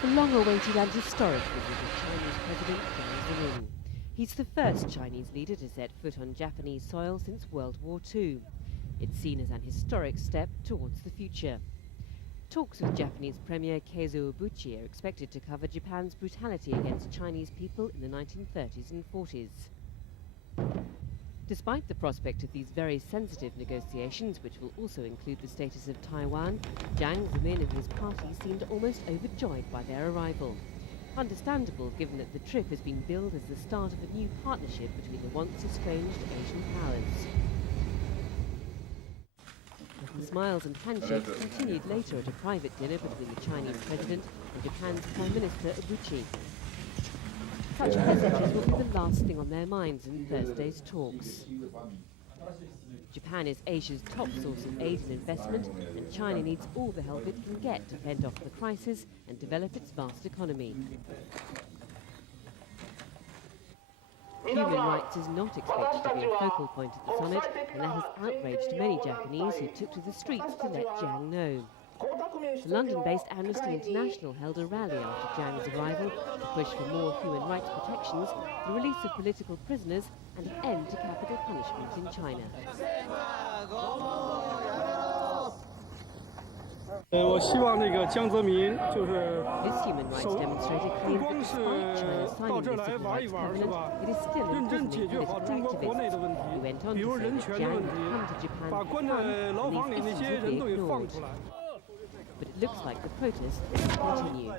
The long-awaited and historic visit of Chinese President Jiang Zemin. He's the first Chinese leader to set foot on Japanese soil since World War II. It's seen as an historic step towards the future. Talks with Japanese Premier Keizo Obuchi are expected to cover Japan's brutality against Chinese people in the 1930s and 40s. Despite the prospect of these very sensitive negotiations, which will also include the status of Taiwan, Jiang Zemin and his party seemed almost overjoyed by their arrival. Understandable, given that the trip has been billed as the start of a new partnership between the once estranged Asian powers. The smiles and handshakes continued later at a private dinner between the Chinese president and Japan's Prime Minister Obuchi. Such messages will be the last thing on their minds in Thursday's talks. Japan is Asia's top source of aid and investment, and China needs all the help it can get to fend off the crisis and develop its vast economy. Human rights is not expected to be a focal point at the summit, and that has outraged many Japanese who took to the streets to let Jiang know. The London-based Amnesty International held a rally after Jiang's arrival to push for more human rights protections, the release of political prisoners, and an end to capital punishment in China. This human rights demonstrator claimed that despite China signing the Civil Rights Covenant, it is still imprisoning political activists. He went on to say that Jiang had come to Japan for fun, and these issues would be ignored. But it looks like the protests will continue.